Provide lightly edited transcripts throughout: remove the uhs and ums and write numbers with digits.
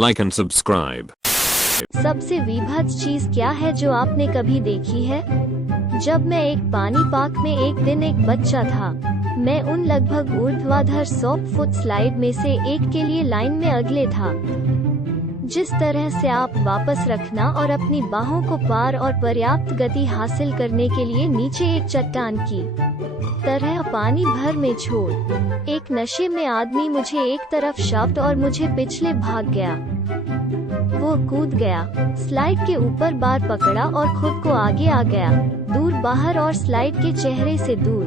like and subscribe. सबसे विभत्स चीज क्या है जो आपने कभी देखी है? जब मैं एक पानी पार्क में एक दिन एक बच्चा था, मैं उन लगभग ऊर्ध्वाधर 100 फुट स्लाइड में से एक के लिए लाइन में अगले था। जिस तरह से आप वापस रखना और अपनी बाहों को पार और पर्याप्त गति हासिल करने के लिए नीचे एक चट्टान की तरह पानी भर में छोड़, एक नशे में आदमी मुझे एक तरफ शब्द और मुझे पिछले भाग गया। वो कूद गया, स्लाइड के ऊपर बार पकड़ा और खुद को आगे आ गया, दूर बाहर और स्लाइड के चेहरे से दूर।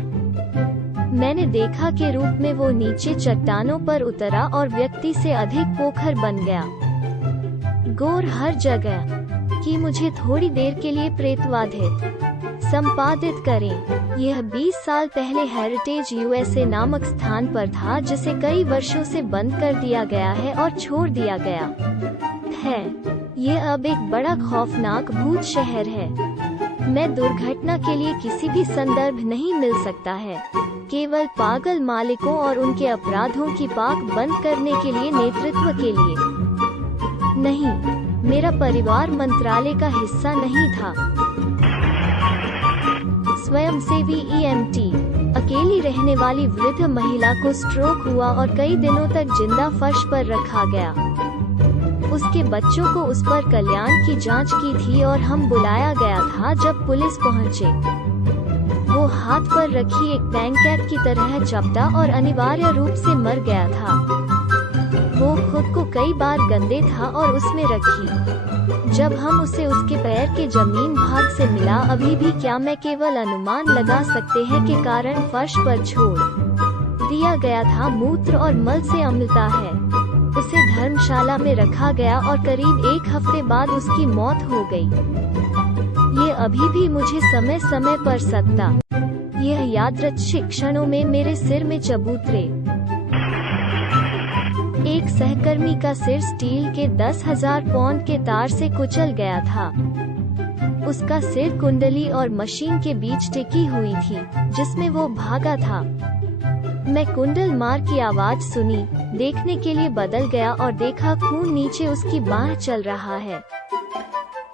मैंने देखा के रूप में वो नीचे चट्टानों पर उतरा और व्यक्ति से अधिक पोखर बन गया। गौर हर जगह कि मुझे थोड़ी देर के लिए प्रेतवाधित संपादित करें। यह 20 साल पहले हेरिटेज यूएसए नामक स्थान पर था, जिसे कई वर्षों से बंद कर दिया गया है और छोड़ दिया गया है। यह अब एक बड़ा खौफनाक भूत शहर है। मैं दुर्घटना के लिए किसी भी संदर्भ नहीं मिल सकता है, केवल पागल मालिकों और उनके अपराधों की पाक बंद करने के लिए नेतृत्व के लिए नहीं। मेरा परिवार मंत्रालय का हिस्सा नहीं था। स्वयंसेवी ईएमटी अकेली रहने वाली वृद्ध महिला को स्ट्रोक हुआ और कई दिनों तक जिंदा फर्श पर रखा गया। उसके बच्चों को उस पर कल्याण की जांच की थी और हम बुलाया गया था जब पुलिस पहुंचे। वो हाथ पर रखी एक पैनकेक की तरह चपटा और अनिवार्य रूप से मर गया था। वो खुद को कई बार गंदे था और उसमें रखी। जब हम उसे उसके पैर के जमीन भाग से मिला, अभी भी क्या मैं केवल अनुमान लगा सकते हैं के कारण फर्श पर छोड़ दिया गया था। मूत्र और मल से अम्लता है। उसे धर्मशाला में रखा गया और करीब एक हफ्ते बाद उसकी मौत हो गई। ये अभी भी मुझे समय समय पर सत्ता यह यादृच्छिक क्षणों में मेरे सिर में चबूतरे। एक सहकर्मी का सिर स्टील के 10,000 पाउंड के तार से कुचल गया था। उसका सिर कुंडली और मशीन के बीच टिकी हुई थी जिसमें वो भागा था। मैं कुंडल मार की आवाज सुनी, देखने के लिए बदल गया और देखा खून नीचे उसकी बाह चल रहा है।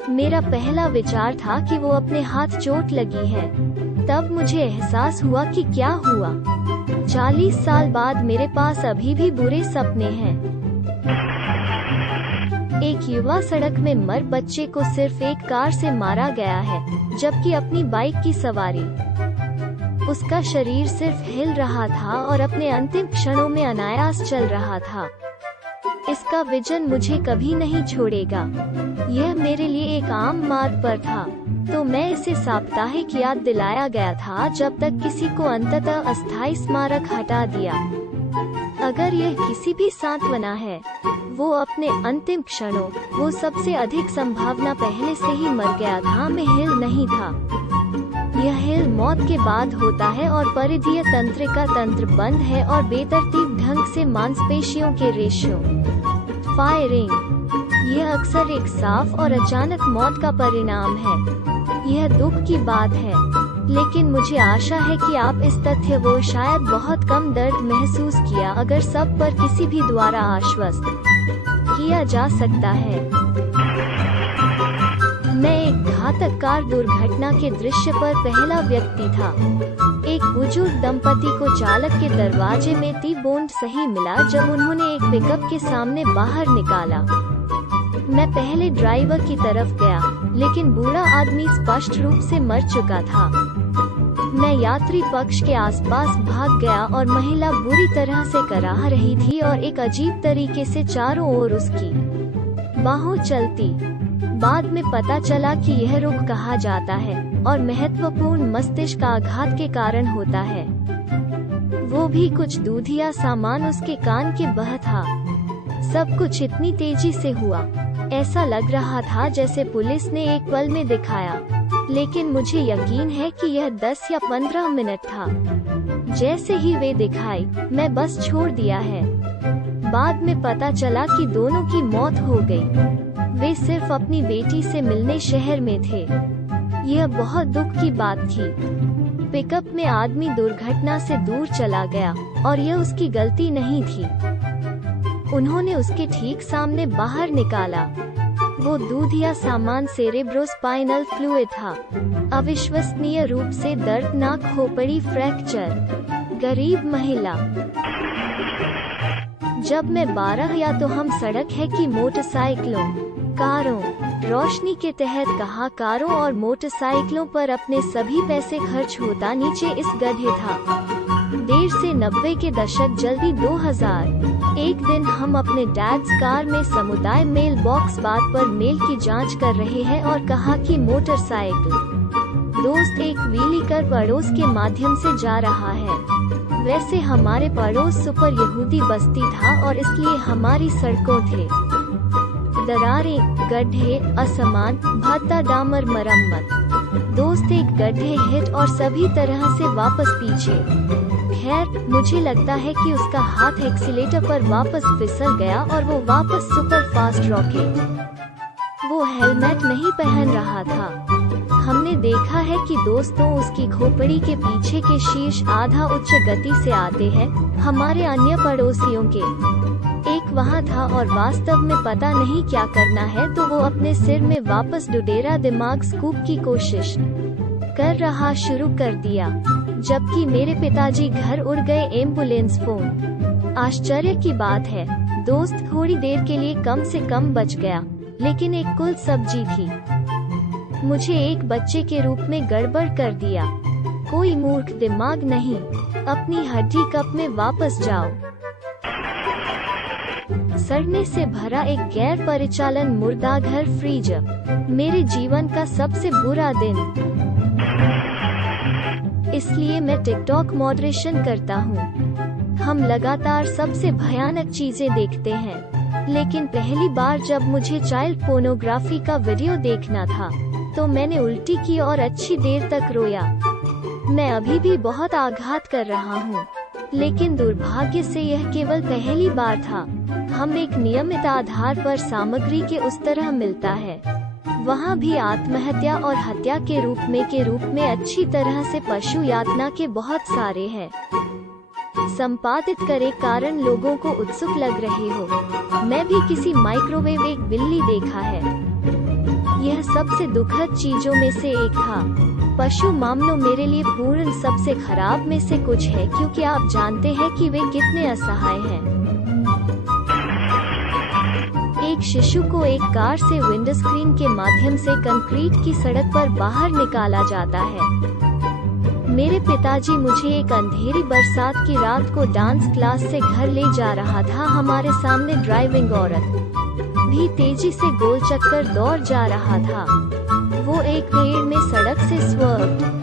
मेरा पहला विचार था कि वो अपने हाथ चोट लगी है। तब मुझे एहसास हुआ कि क्या हुआ। 40 साल बाद मेरे पास अभी भी बुरे सपने हैं। एक युवा सड़क में मर बच्चे को सिर्फ एक कार से मारा गया है, जबकि अपनी बाइक की सवारी। उसका शरीर सिर्फ हिल रहा था और अपने अंतिम क्षणों में अनायास चल रहा था। इसका विजन मुझे कभी नहीं छोड़ेगा। यह मेरे लिए एक आम मार्ग पर था, तो मैं इसे साप्ताहिक याद दिलाया गया था जब तक किसी को अंततः अस्थायी स्मारक हटा दिया। अगर यह किसी भी सांत्वना है, वो अपने अंतिम क्षणों, वो सबसे अधिक संभावना पहले से ही मर गया था, मैं हिल नहीं था। यह हिल मौत के बाद होता है और परिधीय तंत्रिका तंत्र बंद है और बेतरतीब ढंग से मांसपेशियों के रेशों फायरिंग। यह अक्सर एक साफ और अचानक मौत का परिणाम है। यह दुख की बात है, लेकिन मुझे आशा है कि आप इस तथ्य वो शायद बहुत कम दर्द महसूस किया अगर सब पर किसी भी द्वारा आश्वस्त किया जा सकता है। मैं एक घातक कार दुर्घटना के दृश्य पर पहला व्यक्ति था। एक बुजुर्ग दंपति को चालक के दरवाजे में T-बोन्ड सही मिला जब उन्होंने एक पिकअप के सामने बाहर निकाला। मैं पहले ड्राइवर की तरफ गया, लेकिन बूढ़ा आदमी स्पष्ट रूप से मर चुका था। मैं यात्री पक्ष के आसपास भाग गया और महिला बुरी तरह से कराह रही थी और एक अजीब तरीके से चारों ओर उसकी बाहों चलती। बाद में पता चला कि यह रोग कहा जाता है और महत्वपूर्ण मस्तिष्क आघात के कारण होता है। वो भी कुछ दूधिया सामान उसके कान के बह था। सब कुछ इतनी तेजी से हुआ, ऐसा लग रहा था जैसे पुलिस ने एक पल में दिखाया, लेकिन मुझे यकीन है कि यह 10 या 15 मिनट था। जैसे ही वे दिखाई, मैं बस छोड़ दिया है। बाद में पता चला कि दोनों की मौत हो गई। वे सिर्फ अपनी बेटी से मिलने शहर में थे। यह बहुत दुख की बात थी। पिकअप में आदमी दुर्घटना से दूर चला गया और यह उसकी गलती नहीं थी। उन्होंने उसके ठीक सामने बाहर निकाला। वो दूध या सामान सेरेब्रोस्पाइनल फ्लूइड था। अविश्वसनीय रूप से दर्दनाक खोपड़ी फ्रैक्चर। गरीब महिला। जब मैं 12 या तो हम सड़क है कि मोटरसाइकिलों, कारों, रोशनी के तहत कहा कारों और मोटरसाइकिलों पर अपने सभी पैसे खर्च होता नीचे इस गड्ढे था। 10 से 90 के दशक जल्दी 2000। एक दिन हम अपने डैड्स कार में समुदाय मेल बॉक्स बात पर मेल की जांच कर रहे हैं और कहा कि मोटरसाइकिल दोस्त एक व्हीली कर पड़ोस के माध्यम से जा रहा है। वैसे हमारे पड़ोस सुपर यहूदी बस्ती था और इसलिए हमारी सड़कों थे दरारें, गड्ढे, असमान, भत्ता डामर मरम्मत। दोस्त एक गड्ढे हिट और सभी तरह से वापस पीछे। खैर, मुझे लगता है कि उसका हाथ एक्सीलेटर पर वापस फिसल गया और वो वापस सुपर फास्ट रॉके। वो हेलमेट नहीं पहन रहा था। हमने देखा है कि दोस्तों उसकी खोपड़ी के पीछे के शीर्ष आधा उच्च गति से आते हैं। हमारे अन्य पड़ोसियों के एक वहाँ था और वास्तव में पता नहीं क्या करना है तो वो अपने सिर में वापस डुडेरा दिमाग स्कूप की कोशिश कर रहा शुरू कर दिया, जबकि मेरे पिताजी घर उड़ गए। Ambulance phone. आश्चर्य की बात है, दोस्त थोड़ी देर के लिए कम से कम बच गया, लेकिन एक कुल सब्जी थी। मुझे एक बच्चे के रूप में गड़बड़ कर दिया। कोई मूर्ख दिमाग नहीं, अपनी हड्डी कप में वापस जाओ। सड़ने से भरा एक गैर परिचालन मुर्दाघर फ्रीजर। मेरे जीवन का सबसे बुरा दिन। इसलिए मैं टिकटॉक मॉडरेशन करता हूँ। हम लगातार सबसे भयानक चीजें देखते हैं, लेकिन पहली बार जब मुझे चाइल्ड पोर्नोग्राफी का वीडियो देखना था तो मैंने उल्टी की और अच्छी देर तक रोया। मैं अभी भी बहुत आघात कर रहा हूँ, लेकिन दुर्भाग्य से यह केवल पहली बार था। हम एक नियमित आधार पर सामग्री के उस तरह मिलता है। वहाँ भी आत्महत्या और हत्या के रूप में अच्छी तरह से पशु यातना के बहुत सारे हैं। संपादित करे कारण लोगों को उत्सुक लग रहे हो। मैं भी किसी माइक्रोवेव एक बिल्ली देखा है। यह सबसे दुखद चीजों में से एक था। पशु मामलों मेरे लिए पूर्ण सबसे खराब में से कुछ है, क्योंकि आप जानते हैं कि वे कितने असहाय हैं। एक शिशु को एक कार से विंडस्क्रीन के माध्यम से कंक्रीट की सड़क पर बाहर निकाला जाता है। मेरे पिताजी मुझे एक अंधेरी बरसात की रात को डांस क्लास से घर ले जा रहा था। हमारे सामने ड्राइविंग औरत भी तेजी से गोल चक्कर दौड़ जा रहा था। वो एक पेड़ में सड़क से स्वर्ग।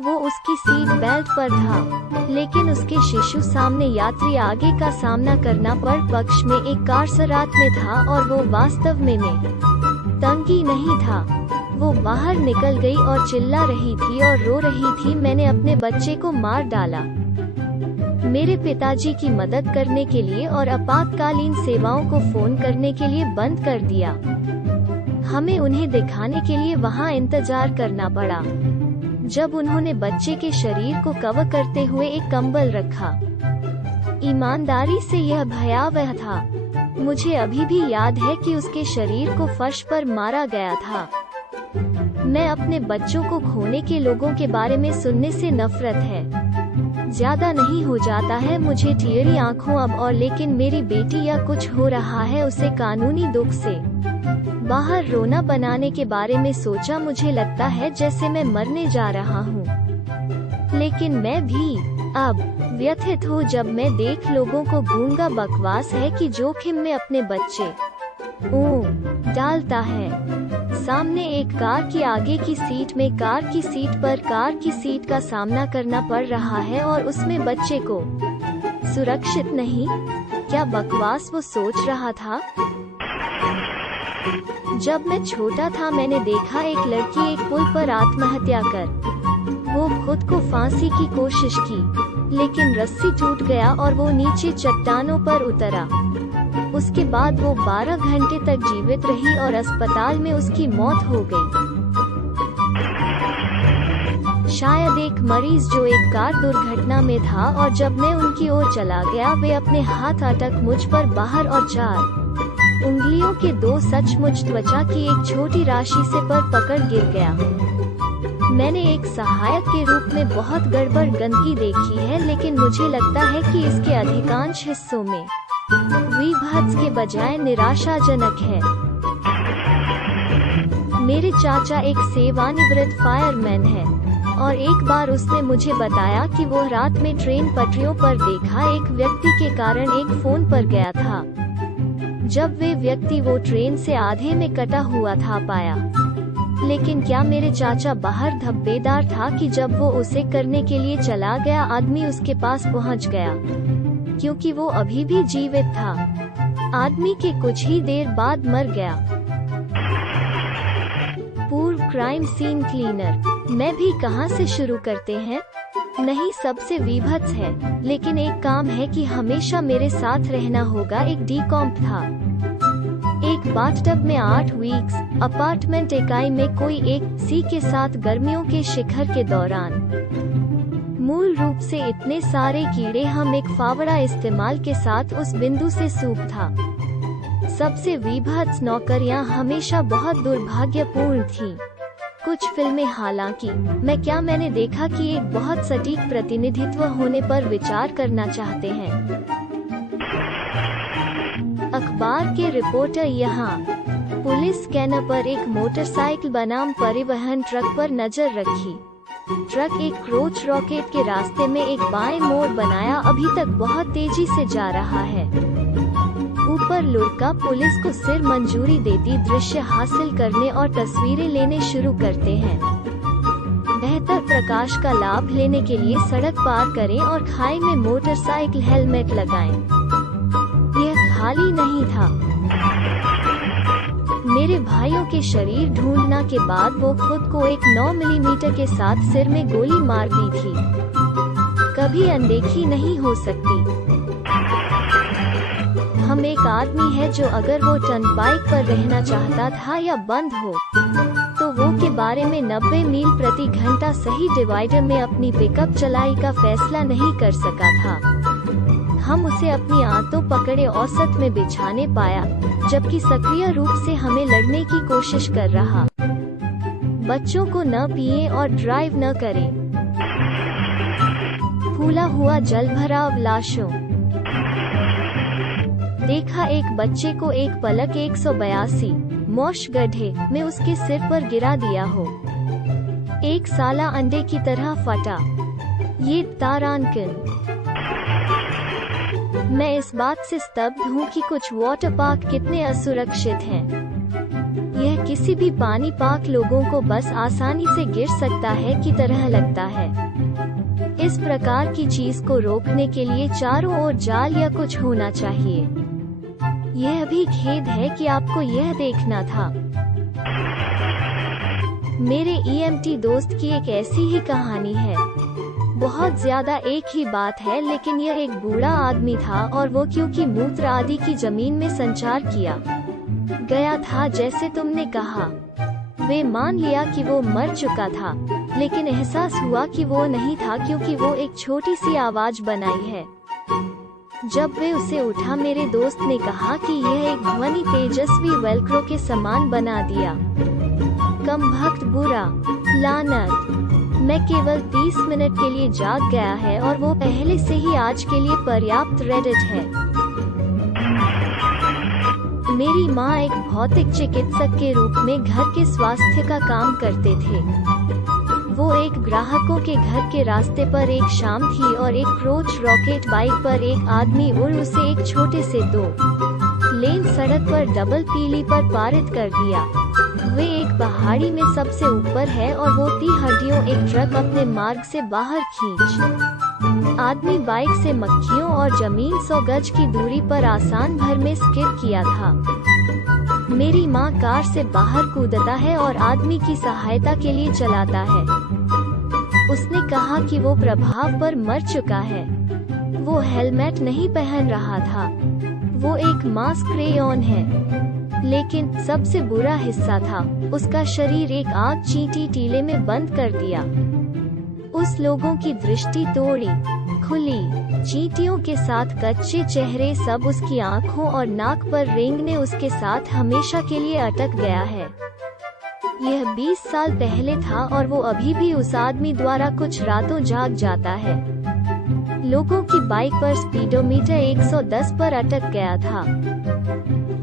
वो उसकी सीट बेल्ट पर था, लेकिन उसके शिशु सामने यात्री आगे का सामना करना पर पक्ष में एक कार सरात में था और वो वास्तव में तंगी नहीं था। वो बाहर निकल गई और चिल्ला रही थी और रो रही थी, मैंने अपने बच्चे को मार डाला। मेरे पिताजी की मदद करने के लिए और आपातकालीन सेवाओं को फोन करने के लिए बंद कर दिया। हमें उन्हें दिखाने के लिए वहां इंतजार करना पड़ा। जब उन्होंने बच्चे के शरीर को कवर करते हुए एक कंबल रखा। ईमानदारी से यह भयावह था। मुझे अभी भी याद है कि उसके शरीर को फर्श पर मारा गया था। मैं अपने बच्चों को खोने के लोगों के बारे में सुनने से नफरत है। ज्यादा नहीं हो जाता है मुझे टेढ़ी आंखों अब और, लेकिन मेरी बेटी या कुछ हो रहा है उसे कानूनी दुख से बाहर रोना बनाने के बारे में सोचा। मुझे लगता है जैसे मैं मरने जा रहा हूँ, लेकिन मैं भी अब व्यथित हूँ जब मैं देख लोगों को गूंगा बकवास है कि जोखिम में अपने बच्चे डालता है। सामने एक कार की आगे की सीट में कार की सीट का सामना करना पड़ रहा है और उसमें बच्चे को सुरक्षित नहीं। क्या बकवास वो सोच रहा था। जब मैं छोटा था मैंने देखा एक लड़की एक पुल पर आत्महत्या कर वो खुद को फांसी की कोशिश की, लेकिन रस्सी टूट गया और वो नीचे चट्टानों पर उतरा। उसके बाद वो 12 घंटे तक जीवित रही और अस्पताल में उसकी मौत हो गई। शायद एक मरीज जो एक कार दुर्घटना में था, और जब मैं उनकी ओर चला गया वे अपने हाथ अटक मुझ पर बाहर और 4 उंगलियों के 2 सचमुच त्वचा की एक छोटी राशि से पर पकड़ गिर गया। मैंने एक सहायक के रूप में बहुत गड़बड़ गंदगी देखी है, लेकिन मुझे लगता है कि इसके अधिकांश हिस्सों में विभत्स के बजाय निराशाजनक है। मेरे चाचा एक सेवानिवृत्त फायरमैन है और एक बार उसने मुझे बताया कि वो रात में ट्रेन पटरियों पर देखा एक व्यक्ति के कारण एक फोन पर गया था। जब वे व्यक्ति वो ट्रेन से आधे में कटा हुआ था पाया। लेकिन क्या मेरे चाचा बाहर धब्बेदार था कि जब वो उसे करने के लिए चला गया आदमी उसके पास पहुंच गया, क्योंकि वो अभी भी जीवित था। आदमी के कुछ ही देर बाद मर गया। पूर्व क्राइम सीन क्लीनर। मैं भी कहां से शुरू करते हैं? नहीं, सबसे विभत्स है, लेकिन एक काम है कि हमेशा मेरे साथ रहना होगा। एक डीकॉम्प था। एक बाथटब में 8 वीक्स, अपार्टमेंट इकाई में कोई एक सी के साथ गर्मियों के शिखर के दौरान। मूल रूप से इतने सारे कीड़े, हम एक फावड़ा इस्तेमाल के साथ उस बिंदु से सूख था। सबसे विभत्स नौकरियां हमेशा बहुत दुर्भाग्यपूर्ण थीं। कुछ फिल्में, हालांकि मैंने देखा कि एक बहुत सटीक प्रतिनिधित्व होने पर विचार करना चाहते हैं। अखबार के रिपोर्टर यहाँ पुलिस स्कैनर पर एक मोटरसाइकिल बनाम परिवहन ट्रक पर नजर रखी। ट्रक एक क्रोच रॉकेट के रास्ते में एक बाएं मोड़ बनाया, अभी तक बहुत तेजी से जा रहा है। ऊपर लुढ़का पुलिस को सिर मंजूरी देती दृश्य हासिल करने और तस्वीरें लेने शुरू करते हैं। बेहतर प्रकाश का लाभ लेने के लिए सड़क पार करें और खाई में मोटरसाइकिल हेलमेट लगाएं। यह खाली नहीं था। मेरे भाइयों के शरीर ढूंढना के बाद वो खुद को एक 9 मिलीमीटर के साथ सिर में गोली मार दी थी। कभी अनदेखी नहीं हो सकती। हम एक आदमी है जो अगर वो टर्नबाइक पर रहना चाहता था या बंद हो, तो वो के बारे में 90 मील प्रति घंटा सही डिवाइडर में अपनी पिकअप चलाई का फैसला नहीं कर सका था। हम उसे अपनी आंतों पकड़े औसत में बिछाने पाया, जबकि सक्रिय रूप से हमें लड़ने की कोशिश कर रहा। बच्चों को न पिएं और ड्राइव न करें। फूला हुआ जलभराव लाशों। देखा एक बच्चे को एक पलक 182 मोश गड्ढे में उसके सिर पर गिरा दिया हो। एक साला अंडे की तरह फटा। ये तारांकन। मैं इस बात से स्तब्ध हूँ कि कुछ वाटर पार्क कितने असुरक्षित हैं। यह किसी भी पानी पार्क लोगों को बस आसानी से गिर सकता है की तरह लगता है। इस प्रकार की चीज को रोकने के लिए चारों ओर जाल या कुछ होना चाहिए। यह भी खेद है कि आपको यह देखना था। मेरे ईएमटी दोस्त की एक ऐसी ही कहानी है। बहुत ज्यादा एक ही बात है, लेकिन यह एक बूढ़ा आदमी था और वो क्योंकि मूत्र आदि की जमीन में संचार किया गया था जैसे तुमने कहा। वे मान लिया कि वो मर चुका था, लेकिन एहसास हुआ कि वो नहीं था क्योंकि वो एक छोटी सी आवाज बनाई है। जब वे उसे उठा, मेरे दोस्त ने कहा कि यह एक ध्वनि तेजस्वी वेल्क्रो के समान बना दिया। कम भक्त बुरा, लानत। मैं केवल 30 मिनट के लिए जाग गया है और वो पहले से ही आज के लिए पर्याप्त रेडिट है। मेरी माँ एक भौतिक चिकित्सक के रूप में घर के स्वास्थ्य का काम करते थे। वो एक ग्राहकों के घर के रास्ते पर एक शाम थी और एक क्रोच रॉकेट बाइक पर एक आदमी उड़ उसे एक छोटे से 2 लेन सड़क पर डबल पीली पर पारित कर दिया। वे एक पहाड़ी में सबसे ऊपर है और वो 30 हड्डियों एक ट्रक अपने मार्ग से बाहर खींच। आदमी बाइक से मक्खियों और जमीन 100 गज की दूरी पर आसान भर में स्किड किया था। मेरी माँ कार से बाहर कूदता है और आदमी की सहायता के लिए चलाता है। उसने कहा कि वो प्रभाव पर मर चुका है। वो हेलमेट नहीं पहन रहा था। वो एक मास्क रेयॉन है। लेकिन सबसे बुरा हिस्सा था, उसका शरीर एक आग चींटी टीले में बंद कर दिया। उस लोगों की दृष्टि तोड़ी, खुली चींटियों के साथ कच्चे चेहरे, सब उसकी आंखों और नाक पर रेंगने उसके साथ हमेशा के लिए अटक गया है। यह 20 साल पहले था और वो अभी भी उस आदमी द्वारा कुछ रातों जाग जाता है। लोगों की बाइक पर स्पीडोमीटर 110 पर अटक गया था।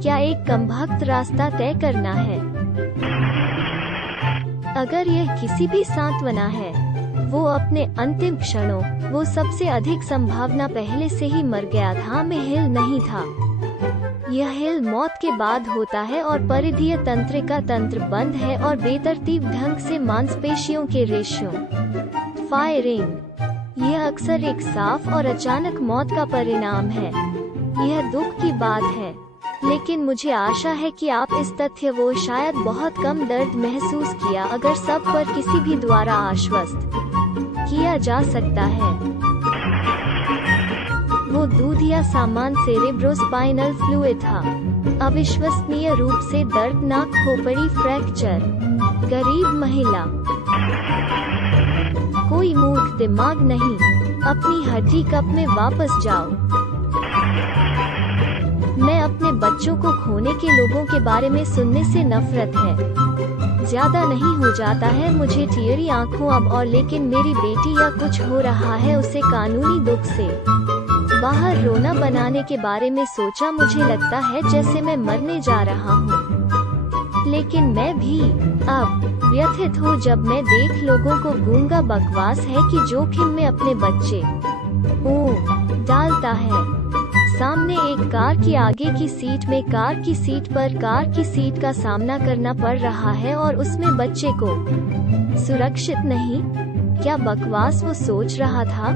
क्या एक कमबख्त रास्ता तय करना है? अगर यह किसी भी सांत्वना है, वो अपने अंतिम क्षणों, वो सबसे अधिक संभावना पहले से ही मर गया था, में हिल नहीं था। यह हिल मौत के बाद होता है और परिधीय तंत्रिका तंत्र बंद है और बेतरतीब ढंग से मांसपेशियों के रेशों फायरिंग। यह अक्सर एक साफ और अचानक मौत का परिणाम है। यह दुख की बात है, लेकिन मुझे आशा है कि आप इस तथ्य वो शायद बहुत कम दर्द महसूस किया अगर सब पर किसी भी द्वारा आश्वस्त किया जा सकता है। वो दूध या सामान सेरेब्रोस्पाइनल फ्लूइड था। अविश्वसनीय रूप से दर्दनाक खोपड़ी फ्रैक्चर। गरीब महिला। कोई मूर्ख दिमाग नहीं। अपनी हड्डी कप में वापस जाओ। मैं अपने बच्चों को खोने के लोगों के बारे में सुनने से नफरत है। ज्यादा नहीं हो जाता है मुझे टीयरी आंखों अब, और लेकिन मेरी बेटी या कुछ हो रहा है उसे कानूनी दुख से बाहर रोना बनाने के बारे में सोचा। मुझे लगता है जैसे मैं मरने जा रहा हूँ, लेकिन मैं भी अब व्यथित हूँ जब मैं देख लोगों को गूंगा बकवास है कि जोखिम में अपने बच्चे डालता है। सामने एक कार की आगे की सीट में, कार की सीट पर कार की सीट का सामना करना पड़ रहा है और उसमें बच्चे को सुरक्षित नहीं। क्या बकवास वो सोच रहा था?